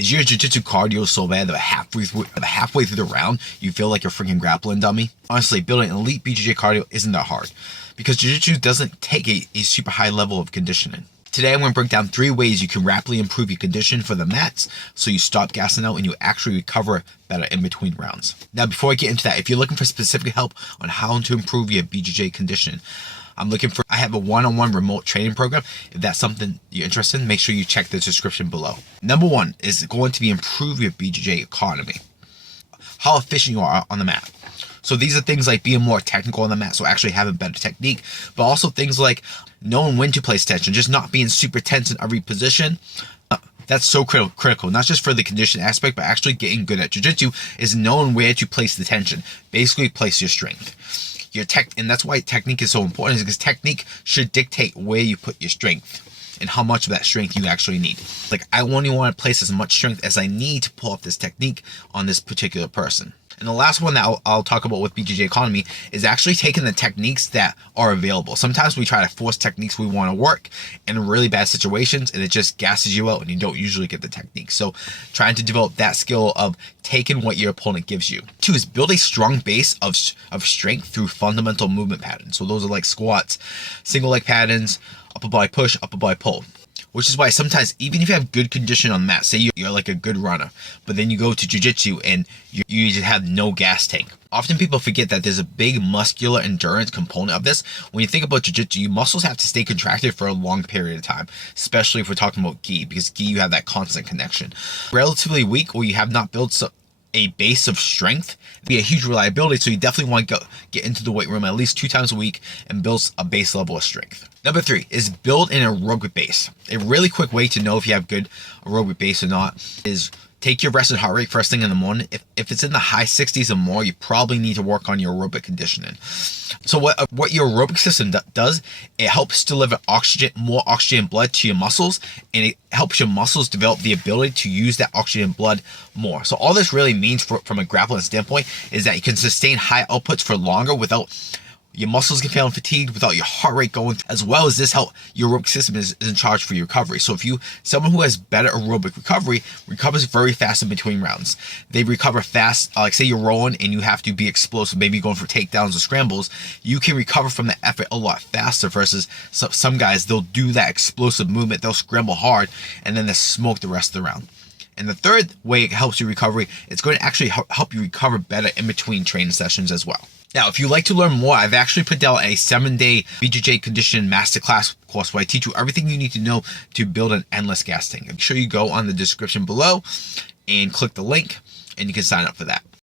Is your jiu-jitsu cardio so bad that halfway through the round, you feel like you're freaking grappling dummy? Honestly, building an elite BJJ cardio isn't that hard because jiu-jitsu doesn't take a super high level of conditioning. Today, I'm going to break down 3 ways you can rapidly improve your condition for the mats so you stop gassing out and you actually recover better in between rounds. Now, before I get into that, if you're looking for specific help on how to improve your BJJ conditioning, I have a one-on-one remote training program. If that's something you're interested in, make sure you check the description below. Number 1 is going to be improve your BJJ economy. How efficient you are on the mat. So these are things like being more technical on the mat, so actually having better technique, but also things like knowing when to place tension, just not being super tense in every position. That's so critical, not just for the condition aspect, but actually getting good at jiu-jitsu is knowing where to place the tension. Basically, place your strength. And that's why technique is so important, is because technique should dictate where you put your strength and how much of that strength you actually need. Like, I only want to place as much strength as I need to pull off this technique on this particular person. And the last one that I'll talk about with BJJ economy is actually taking the techniques that are available. Sometimes we try to force techniques we want to work in really bad situations, and it just gasses you out and you don't usually get the technique. So trying to develop that skill of taking what your opponent gives you. 2 is build a strong base of strength through fundamental movement patterns. So those are like squats, single leg patterns, upper body push, upper body pull. Which is why sometimes, even if you have good condition on the mat, say you're like a good runner, but then you go to jiu-jitsu and you just have no gas tank. Often people forget that there's a big muscular endurance component of this. When you think about jiu-jitsu, your muscles have to stay contracted for a long period of time, especially if we're talking about gi, because gi, you have that constant connection. Relatively weak, or you have not built a base of strength, be a huge reliability, so you definitely want to get into the weight room at least 2 times a week and build a base level of strength. Number 3 is build an aerobic base. A really quick way to know if you have good aerobic base or not is take your rested heart rate first thing in the morning. If it's in the high 60s or more, you probably need to work on your aerobic conditioning. So what your aerobic system does, it helps deliver more oxygen blood to your muscles, and it helps your muscles develop the ability to use that oxygen blood more. So all this really means from a grappling standpoint is that you can sustain high outputs for longer without your muscles get feeling fatigued, without your heart rate going, as well as this help your aerobic system is in charge for your recovery. So if someone who has better aerobic recovery recovers very fast in between rounds. They recover fast, like say you're rolling and you have to be explosive, maybe going for takedowns or scrambles, you can recover from the effort a lot faster versus some guys, they'll do that explosive movement, they'll scramble hard, and then they smoke the rest of the round. And the third way it helps you recovery, it's going to actually help you recover better in between training sessions as well. Now, if you'd like to learn more, I've actually put down a 7-day BJJ Conditioning Masterclass course where I teach you everything you need to know to build an endless gas tank. Make sure you go on the description below and click the link and you can sign up for that.